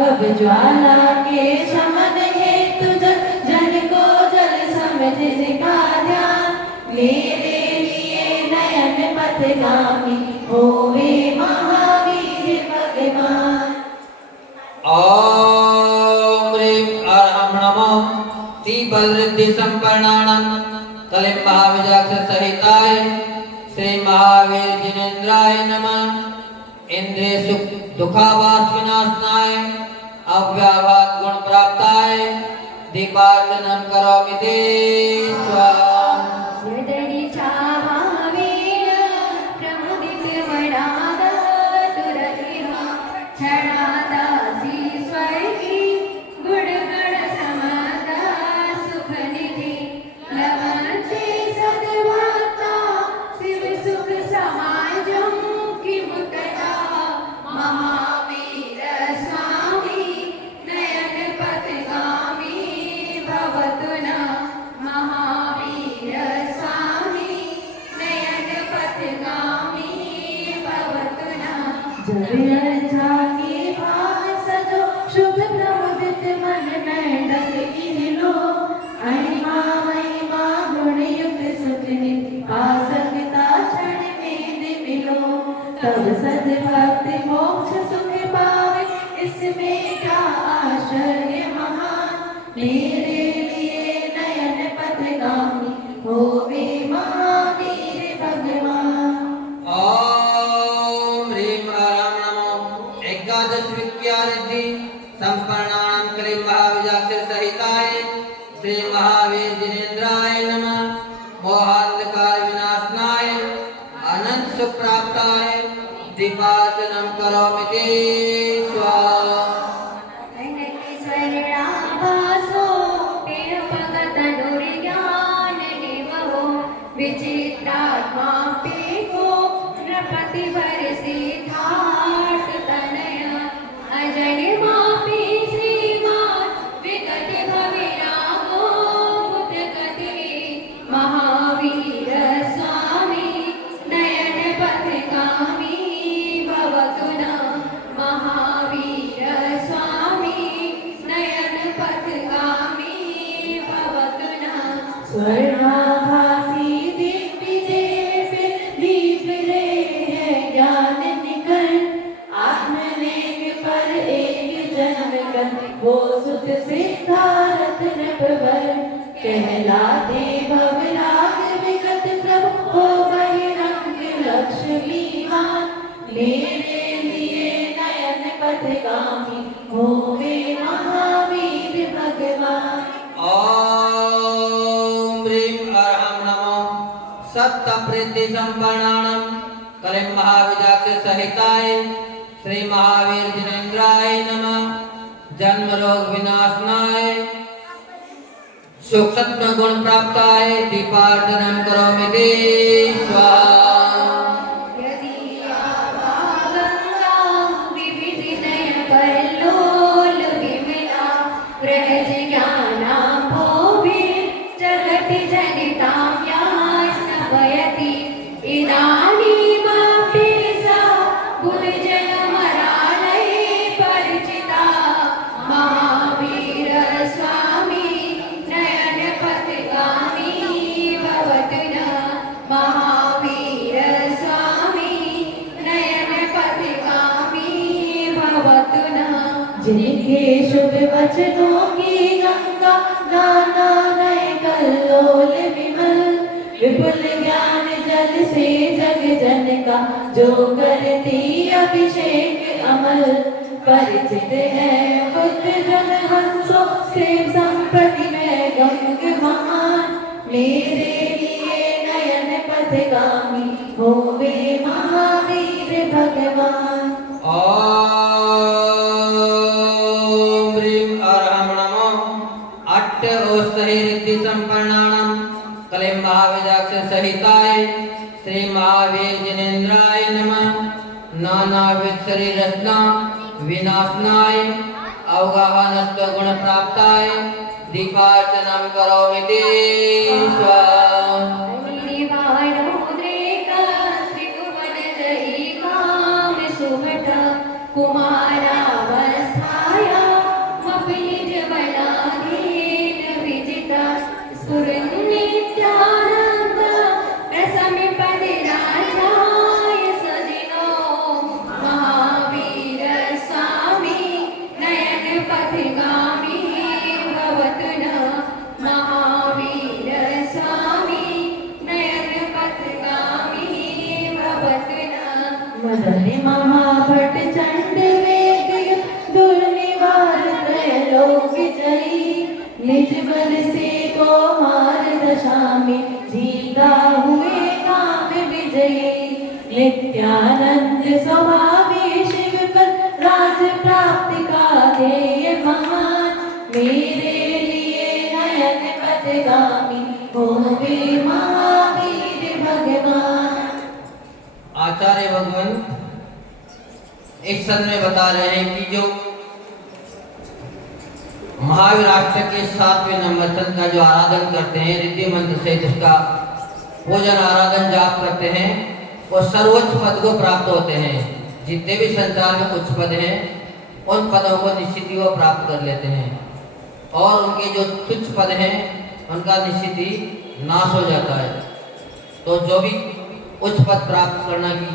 कब ज्वाला के शमन हेतु जन को जल समझ सिखा ध्यान, मेरे लिए नयन पथगामी होवे महावीर भगवान। ओम ह्रीं अरहं नमो बलरिद्धि संपन्नानां कलिं महाविजाक्ष सहिताय श्री महावीर जिनेन्द्राय नमः। इंद्रिय सुख दुखावास विनाशनाय अव्याभात गुण प्राप्ताय दीपार्चनं करोमि ते स्वाहा। यदि चावावीर प्रमुदित मनाद दुरहिमा क्षणादासी स्वर्गी गुणगण समदा सुख निधि लभन्ते सद्भाता शिव सुख समाजं किमुतया महावीर स्वामी नयन पथगामी भवतु नः। महावीर स्वामी नयन पथगामी भवतु नः। जब जाके पास जो शुभ प्रमुदित मन मंडल इहलो महिमा गुणयुक्त सुख निधि आसक्ता क्षण में मिलो, तब सद्भक्ति मोक्ष सुख पावे इसमें क्या आश्चर्य महान, मेरे लिए नयन पथगामी होवे महावीर भगवान। ओम ह्रीं अरहं नमो एकादश विद्यारिद्धि संपन्नानां कलिं महाविजाक्ष सहिताय श्री महावीर जिनेन्द्राय नमः। मोहान्धकार विनाशनाय अनंत सुख प्राप्ताय दीपार्चनं करोमि ते स्वाहा। विचित्रात्मा को नृपति बरसी ठाट तनया अजन मापी श्रीमान विकट भविरामो मुदगति महावीर स्वामी नयन पथगामी भवतु नः। महावीर स्वामी नयन पथगामी भवतु नः। स्वर्णाभासी वो सुत सिद्धारथ नृपवर कहलाते भवराग विगत प्रभु हो बहिरंग लक्ष्मीवान, मेरे लिए नयन पथगामी होवे महावीर भगवान। ओम ह्रीं अरहं नमो सत्तप्रीति संपन्नानां कलिं महाविजाक्ष सहिताय श्री महावीर जिनेन्द्राय नमः। जन्म रोग विनाशनाय सुख सत्व गुण प्राप्ताय दीपार्चनं करोमि ते स्वाहा। जिनके शुभ वचनों की गंगा गाना नए कल्लोल विमल, विपुल ज्ञान जल से जग जन का जो करती अभिषेक अमल, परिचित है बुद्ध जन हंसों से संप्रति में गंग महान, मेरे लिए नयन पथगामी होवे महावीर भगवान। ओम ह्रीं अरहं नमो अष्टोत्तररिद्धि संपन्नानां कलिं महाविजाक्ष सहिताय श्री महावीर जिनेन्द्राय नमः। नानाविध शरीर रचना विनाशनाय अवगाहनत्व गुण प्राप्ताय दीपार्चनं करोमि ते स्वाहा। कुमारावस्थाया मेरे लिए नयन पथगामी होवे महावीर भगवान। आचार्य भगवान इस सन में बता रहे हैं कि जो महावीर अष्टक के 7वें नंबर सन का जो आराधन करते हैं रिद्धि मंत्र से जिसका पूजन आराधन जाप करते हैं वो सर्वोच्च पद को प्राप्त होते हैं। जितने भी संसार में उच्च पद हैं उन पदों को निश्चित ही वो प्राप्त कर लेते हैं और उनके जो तुच्छ पद हैं उनका निश्चित ही नाश हो जाता है। तो जो भी उच्च पद प्राप्त करने की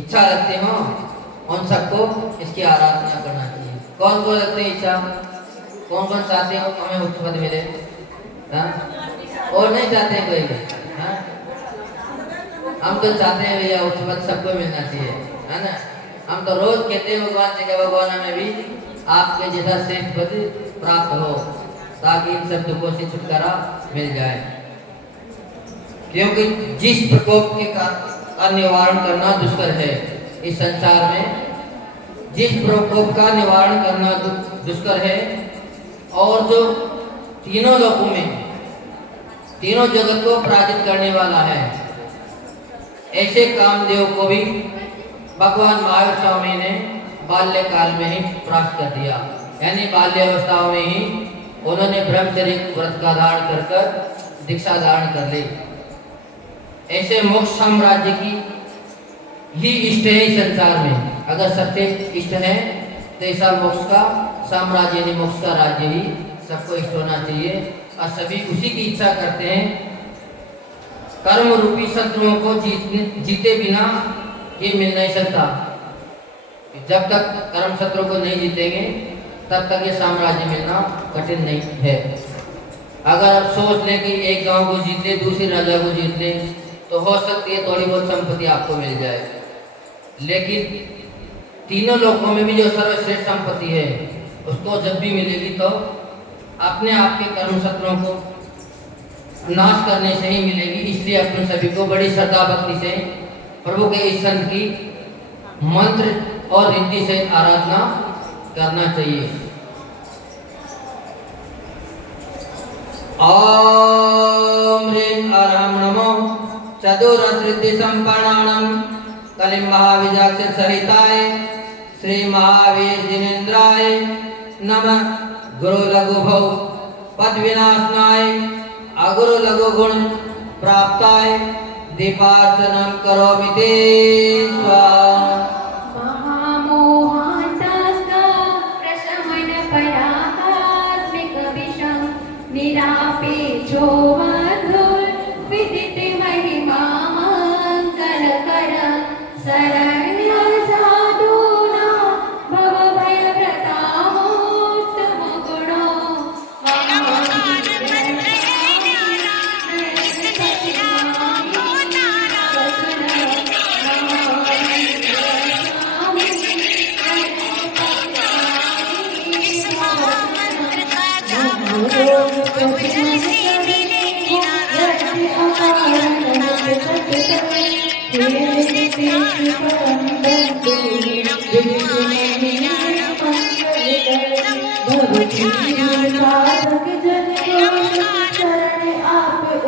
इच्छा रखते हो उन सबको इसकी आराधना करना चाहिए। कौन कौन रखते हैं इच्छा? कौन कौन चाहते हो हमें उच्च पद मिले? और नहीं चाहते हैं कोई? हाँ? हम तो चाहते हैं भैया उच्च पद सबको मिलना चाहिए, है ना। हम तो रोज कहते हैं भगवान से कि भगवान हमें भी आपके जैसा श्रेष्ठ पद प्राप्त हो ताकि इन सब दुखों से छुटकारा मिल जाए। क्योंकि जिस प्रकोप के का निवारण करना दुष्कर है इस संसार में, जिस प्रकोप का निवारण करना दुष्कर है और जो तीनों लोकों में तीनों जगत को पराजित करने वाला है, ऐसे कामदेव को भी भगवान महावीर स्वामी ने बाल्यकाल में ही परास्त कर दिया। यानी बाल्यावस्था में ही उन्होंने ब्रह्मचर्य व्रत का धारण कर दीक्षा धारण कर ली। ऐसे मोक्ष साम्राज्य की ही इष्ट है इस संसार में। अगर सत्य इष्ट है तो ऐसा मोक्ष का साम्राज्य यानी मोक्ष का राज्य ही सबको इष्ट होना चाहिए और सभी उसी की इच्छा करते हैं। कर्म रूपी शत्रुओं को जीते बिना ये मिल नहीं सकता। जब तक कर्म शत्रु को नहीं जीतेंगे तब तक ये साम्राज्य मिलना कठिन नहीं है। अगर आप सोच लें कि एक गांव को जीत ले दूसरी राजा को जीत ले तो हो सकती है थोड़ी बहुत संपत्ति आपको मिल जाए, लेकिन तीनों लोकों में भी जो सर्वश्रेष्ठ संपत्ति है उसको जब भी मिलेगी तो अपने आप के कर्म शत्रुओं को नाश करने से ही मिलेगी। इसलिए अपने सभी को बड़ी श्रद्धा भक्ति से प्रभु के इस संत की मंत्र और रिद्धि से आराधना करना चाहिए। ओम ह्रीं अरहं नमो चतुरस्रिद्धि संपन्नानं कलिं महाविजाक्ष सहिताय श्री महावीर जिनेन्द्राय नमः। गुरु लघु भव पद विनाशनाय अगुरु लघु गुण प्राप्ताय दीपार्चनं करोमि ते स्वाहा। महामोहान्तस्थ प्रशमन पराकात्मिक विषं निरापेक्षो मधुर विदित महिमा मंगल कर शरण्य साधूना भव भय प्रतामोत्तम गुणो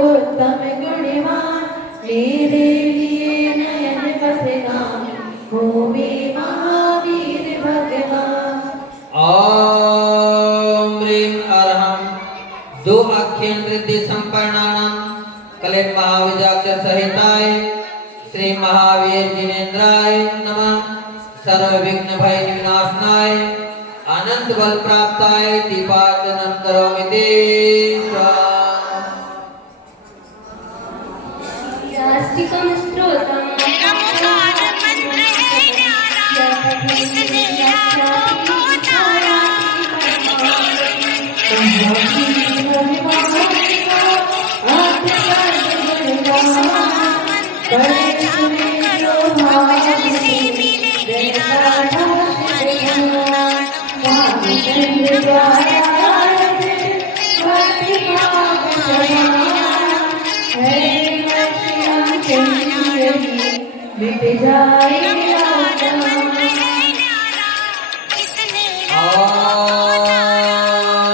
उत्तम गुणवान मेरे लिए नयन पथगामी होवे महावीर भगवान। ओम ह्रीं अरहं दो अक्षर रिद्धि संपन्नानां कलिं महाविजाक्ष सहिताय श्री महावीर जिनेन्द्राय नमः। सर्व विघ्न भय विनाशनाय अनंत बल प्राप्ताय दीपार्चनं करोमि ते स्वाहा। यास्तिकं स्तोत्रं मिट जाए ओम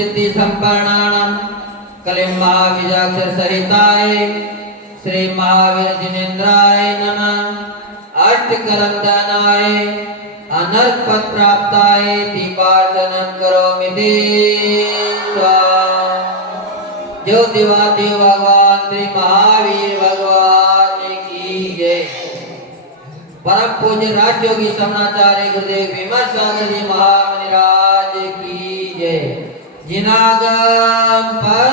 सिद्धि संपन्नानां कलिं महाबीजाक्षर सहिताय श्री महावीर जिनेन्द्राय नमः। अष्टकलमदानाय अनर्क पद प्राप्ताय दीपार्चनं करोमि ते स्वाहा। जो देवादेव भगवान श्री महावीर भगवान की जय। परम पूज्य राजयोगी समनाचार्य गुरुदेव विमल सागर जी महाराज की जय। जिनागम पर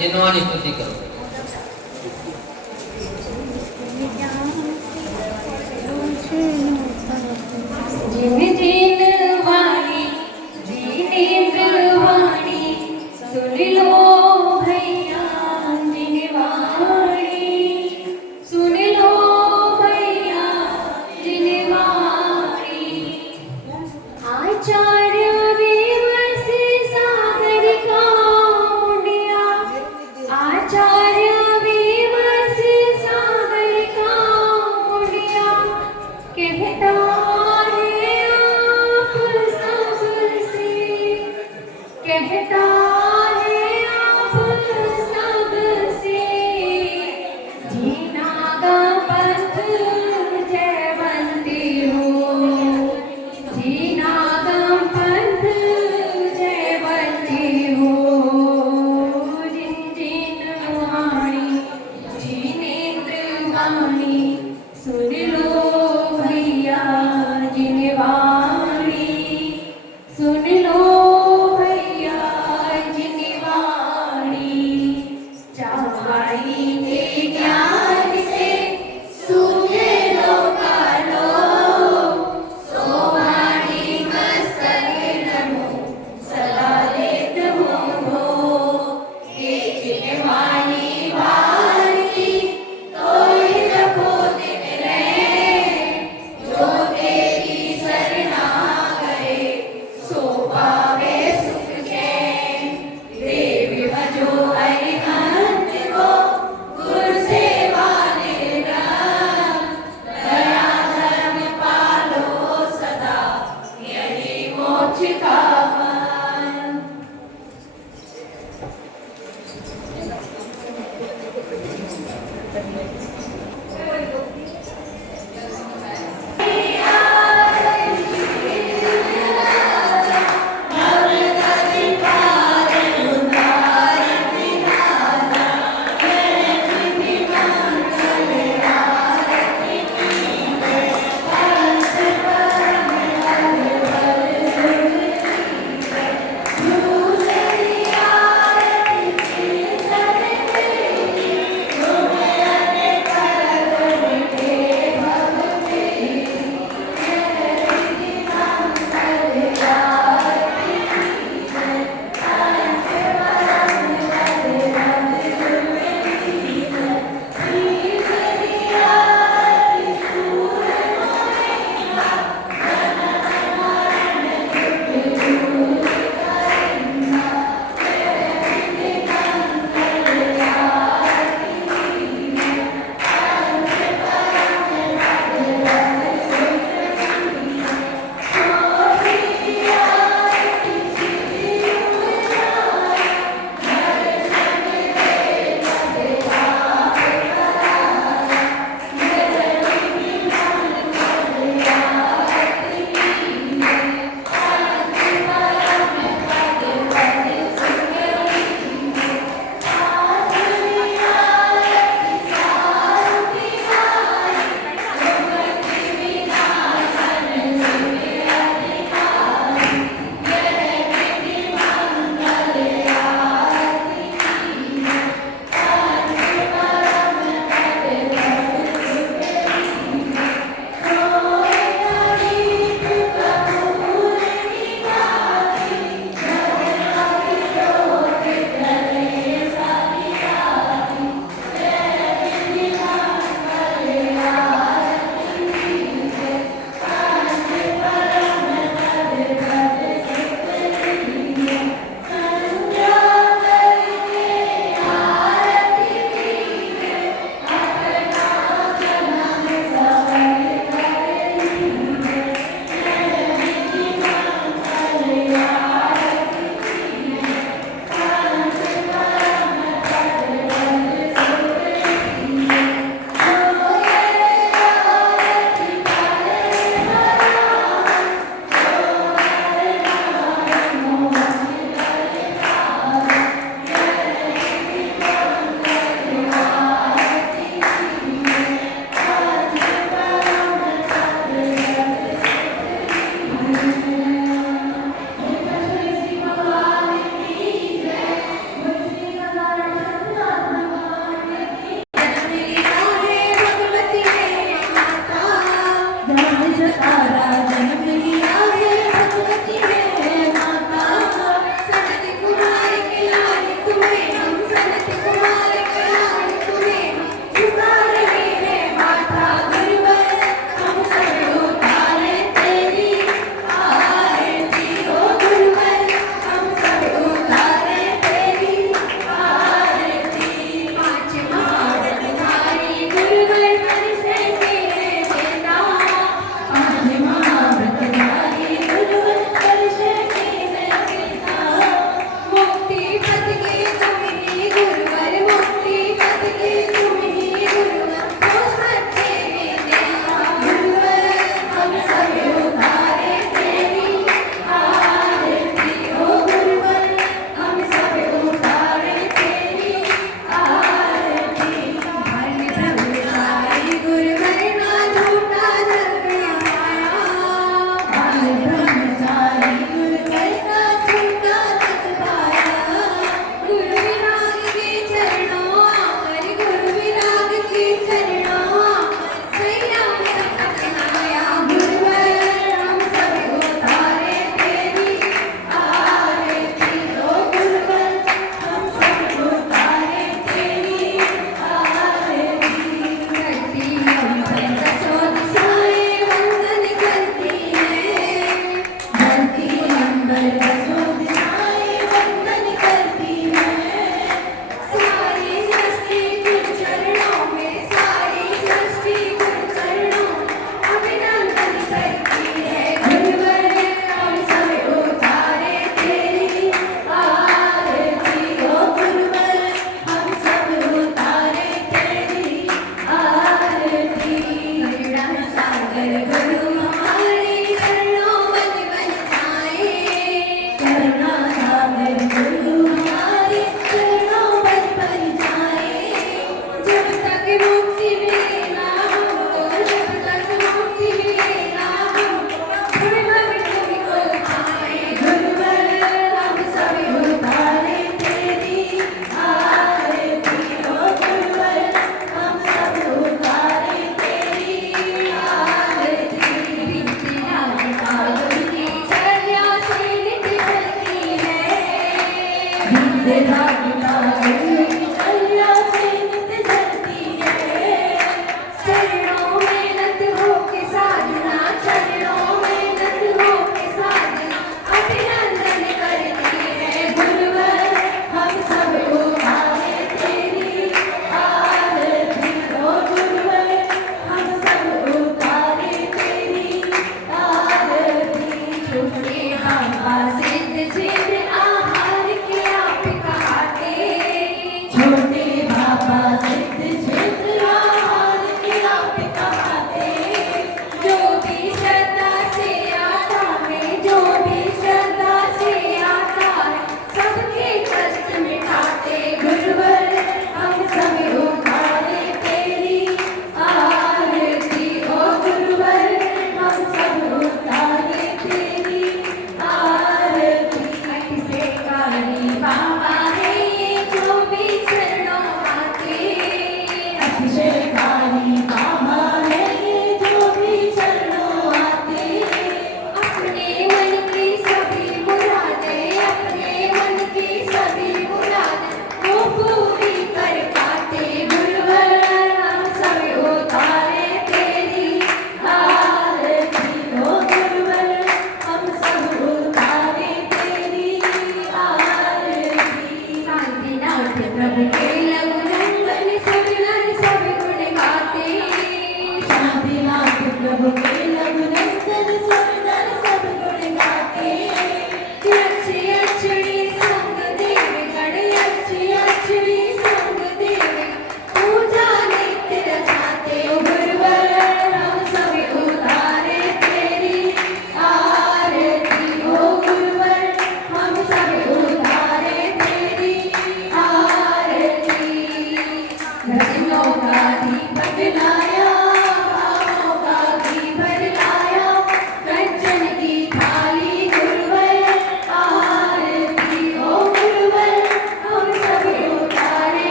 जिन्होंने स्तुति करो। जिन जिन वाणी जिनेन्द्र वाणी सुन लो भैया जिन वाणी सुन लो भैया जिन वाणी। आचार्य विमर्श सागर का मुंडिया आचार्य विमर्श सागर का मुंडिया कहता